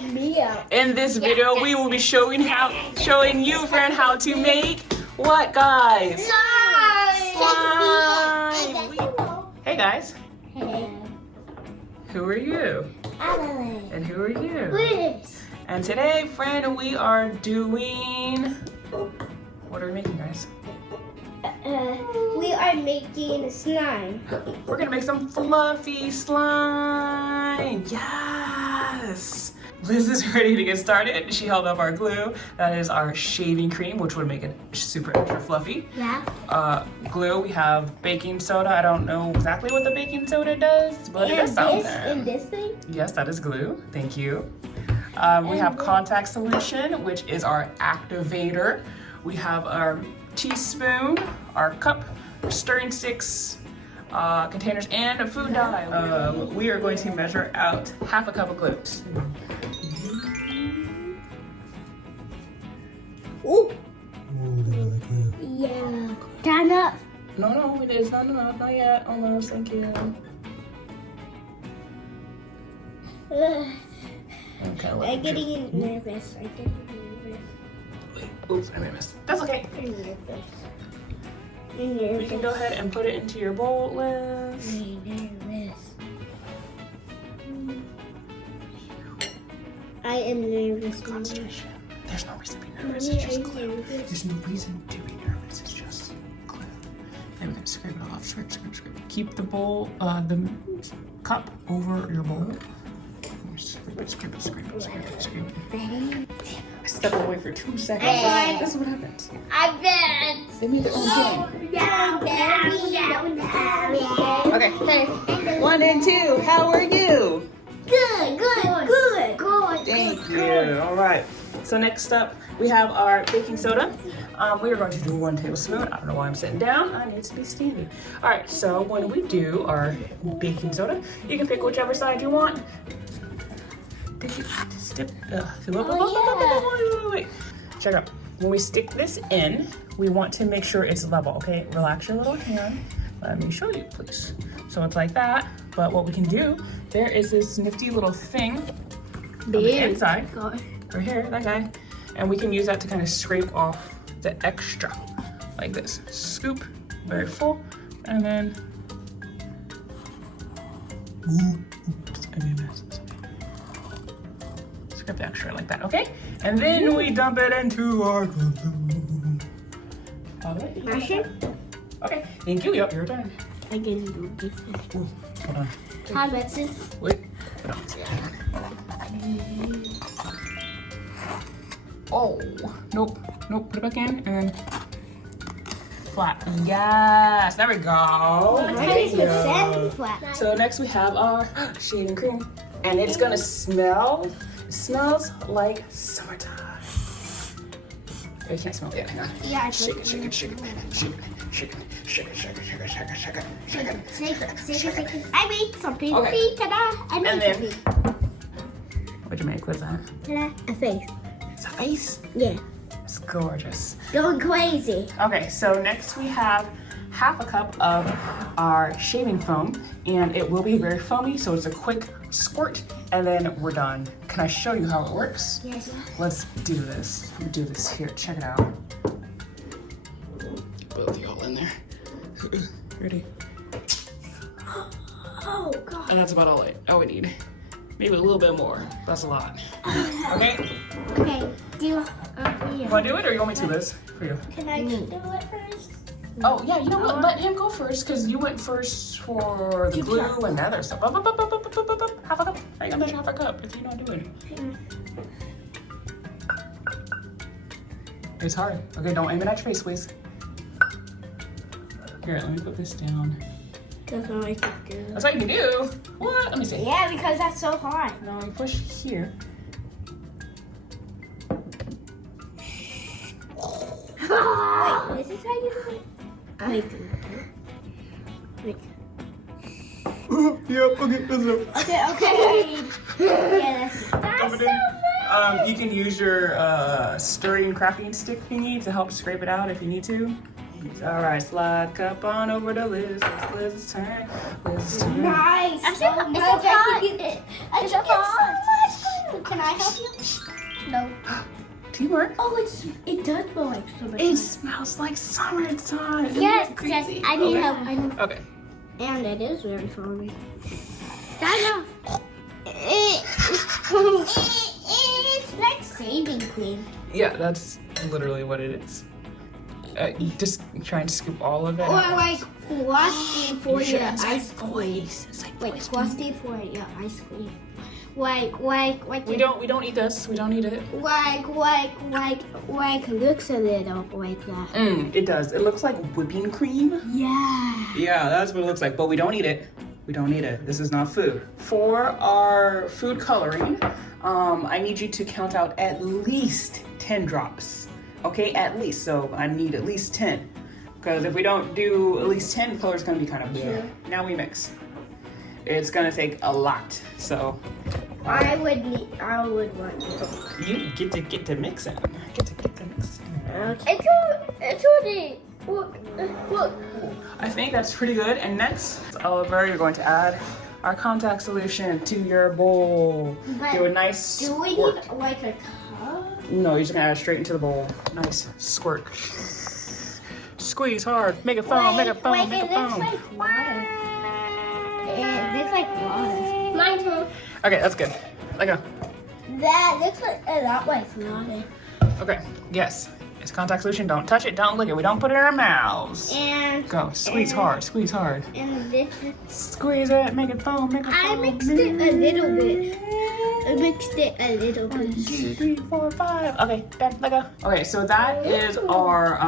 In this video, we will be showing you, friend, how to make what, guys? Slime. Hey, guys. Hey. Who are you? Adeline. And who are you? Liz. And today, friend, we are doing. What are we making, guys? We are making slime. We're gonna make some fluffy slime. Yes. Liz is ready to get started. She held up our glue. That is our shaving cream, which would make it super extra fluffy. Yeah. Glue, we have baking soda. I don't know exactly what the baking soda does, but it does something. And this thing? Yes, that is glue. Thank you. We have contact solution, which is our activator. We have our teaspoon, our cup, our stirring sticks, containers, and a food dye. We are going to measure out half a cup of glue. Ooh. Yeah. Turn up. No, it is not enough. Not yet. Almost. Thank you. Okay, I'm getting nervous. Wait, oops, I made a mess. That's okay. I'm nervous. We can go ahead and put it into your bowl, Liz. I'm nervous. I am nervous. Concentration. There's no reason to be nervous. It's just glue. There's no reason to be nervous. It's just glue. And we're gonna scrape it off. Scrape. Keep the bowl, the cup over your bowl. Scrape it. Ready? I stepped away for 2 seconds. Hey. This is what happens. I bet. They made their own game. Okay, hey. 1 and 2, how are you? Good. Thank you. All right. So next up, we have our baking soda. We are going to do 1 tablespoon. I don't know why I'm sitting down. I need to be standing. All right. So when we do our baking soda, you can pick whichever side you want. Wait. Check it out. When we stick this in, we want to make sure it's level. Okay. Relax your little hand. Let me show you, please. So it's like that. But what we can do, there is this nifty little thing on the inside. Right here, that guy. And we can use that to kind of scrape off the extra, like this. Scoop, very full, and then, oops, I made a mess. Scrape the extra like that, okay? And then we dump it into our glue. All right. Okay, thank you. Yep, your turn. I can do this. Ooh, hold on. Hi, Betsy. Wait. Oh, nope. Put it back in and then flat. Yes, there we go. Thank you. Flat. So next we have our shaving cream, and it's gonna smell. It smells like summertime. Oh, you can't smell it yet. Hang on. Yeah, Shake it. I made something. Okay. See, ta-da! I made And then- something. What'd you make? What's that? Ta-da! A face. It's a face. Yeah. It's gorgeous. Going crazy. Okay, so next we have half a cup of our shaving foam, and it will be very foamy, so it's a quick squirt, and then we're done. Can I show you how it works? Yes. Let's do this. Let me do this here. Check it out. Both y'all in there. Ready? Oh, God. And that's about all we need. Maybe a little bit more. That's a lot. Okay? Okay. Do you Want to do it, or you want me to, Liz? For you. Can I do it first? Oh, yeah, you know what? Let him go first, because you went first for the glue and the other stuff. Up. Half a cup. How you gonna measure half a cup if you're not doing it? It's hard. Okay, don't aim it at your face, please. Here, let me put this down. That's all I can do. That's all you can do? What? Let me see. Yeah, because that's so hard. No, you push here. Wait, this is how you do it? Wait. Yep, okay, that's it. Okay. Yeah, that's so nice. You can use your stirring crafting stick thingy to help scrape it out if you need to. All right, slide cup on over to Liz. It's Liz's turn. Liz's turn. Nice. I'm so hot. Okay. Can I help you? No. Teamwork. Oh, it does smell like summertime. It smells like summertime. Isn't Yes, that crazy? yes. I need Okay. help. I need. Okay. And it is very foamy. That's it's like shaving cream. Yeah, that's literally what it is. Just try and scoop all of it. Or at like once. frosting for should your it's ice like cream. voice. It's like Like voice. frosting for your ice cream. Like We don't eat this. We don't eat it. like looks a little like that. It does. It looks like whipping cream. Yeah. Yeah, that's what it looks like. But we don't eat it. We don't eat it. This is not food. For our food coloring, I need you to count out at least 10 drops. Okay, at least. So I need at least 10. Because if we don't do at least 10, the color's gonna be kind of blue. Now we mix. It's gonna take a lot. So I would want to. you get to mixing. Get to mixing. Okay. It's already. Look. I think that's pretty good. And next, Oliver, you're going to add our contact solution to your bowl. But Do a nice do we squirt. need like a cup? No, you're just gonna add it straight into the bowl. Nice squirt. Squeeze hard. Make it foam. Make it foam. Make it It looks foam. like water. It looks like water. Mine too. Okay, that's good. Let go. That looks like a lot like water. Okay. Yes. It's contact solution. Don't touch it. Don't lick it. We don't put it in our mouths. And Go. Squeeze hard. Squeeze hard. and this. Squeeze it. Make it foam. Make it I foam. mixed it a little bit. I mixed it a little bit. 1, 2, 3, 4, 5. Okay, done. Let go. Okay, so that is our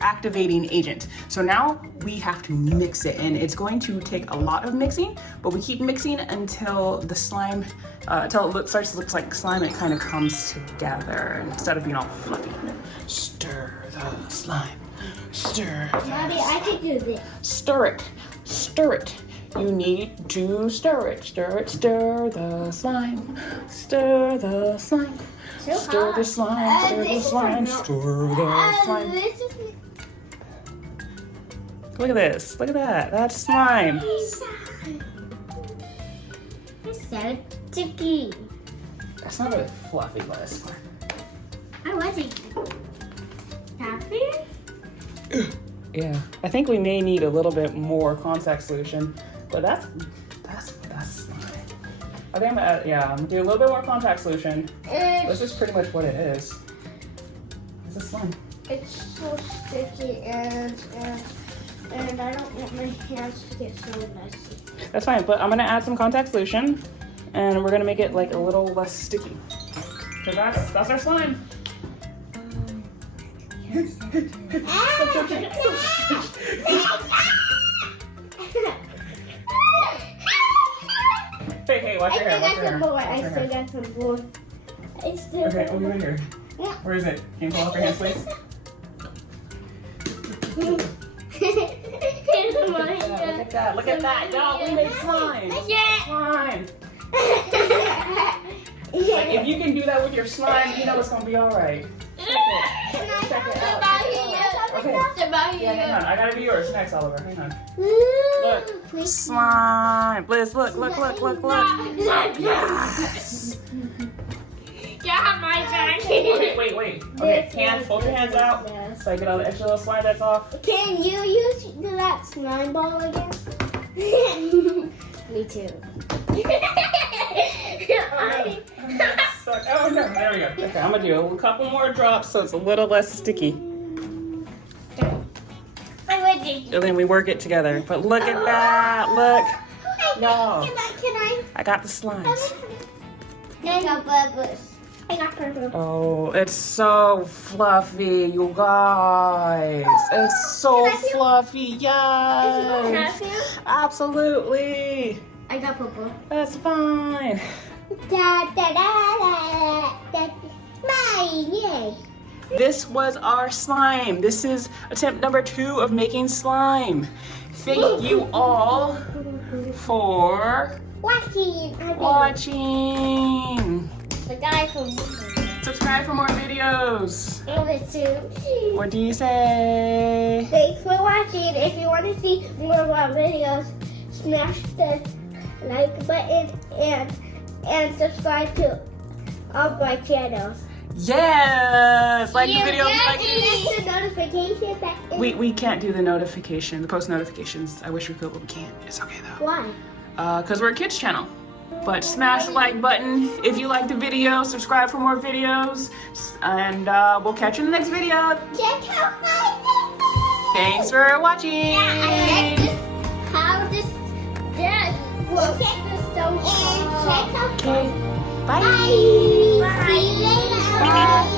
activating agent. So now we have to mix it, and it's going to take a lot of mixing, but we keep mixing until the slime, until it starts to look like slime. It kind of comes together instead of being all fluffy. Stir the slime. Stir. Mommy, I can do this. Stir it. Stir it. You need to stir it. Stir it. Stir the slime. Stir the slime. Stir the slime. Stir the slime. Stir the slime. This is Look at this. Look at that. That's slime. it's so sticky. That's not really fluffy, but it's fine. I was it. Happy? Yeah. I think we may need a little bit more contact solution, but that's slime. I think I'm gonna do a little bit more contact solution. This is pretty much what it is. This is slime. It's so sticky and I don't want my hands to get so messy. That's fine, but I'm gonna add some contact solution, and we're gonna make it like a little less sticky. Cause that's our slime. Hey, watch your hair. Watch your hair. Watch I your still hair. got some more. I still Okay, got over more. here. Where is it? Can you pull off your hands, please? Here's Look mine. at that. Look at that. No, we made slime. Yeah. Slime. Like, if you can do that with your slime, you know it's gonna be all right. Check it out. Okay. Yeah, hang on. I gotta be yours next, Oliver. Hang on. Look. Slime. Liz, look. Yes. Got my back. Okay, wait. Okay, hands. Hold your hands out. So I get all the extra little slime that's off. Can you use that slime ball again? Me too. Oh no, there we go. Okay, I'm gonna do a couple more drops so it's a little less sticky. I'm ready. And then we work it together. But look at that. Look. No. Can I got the slimes. I got bubbles. I got purple. Oh, it's so fluffy, you guys. It's so Can I feel- fluffy. Can I Yes. feel? Absolutely. I got purple. That's fine. Da da da da da. Mine, yay. This was our slime. This is attempt number 2 of making slime. Thank you all for watching. The guy from Subscribe for more videos. number 2. What do you say? Thanks for watching. If you want to see more of our videos, smash the like button and subscribe to all of my channels. Yes! Like the video, like Press the notification button. We can't do the notification, the post notifications. I wish we could, but we can't. It's okay though. Why? Because we're a kids channel. But smash the like button if you like the video, subscribe for more videos, and we'll catch you in the next video. Check out my video. Thanks for watching. I like this, how this does. We'll check this so and check out. Okay, bye. Bye. See you later. Bye.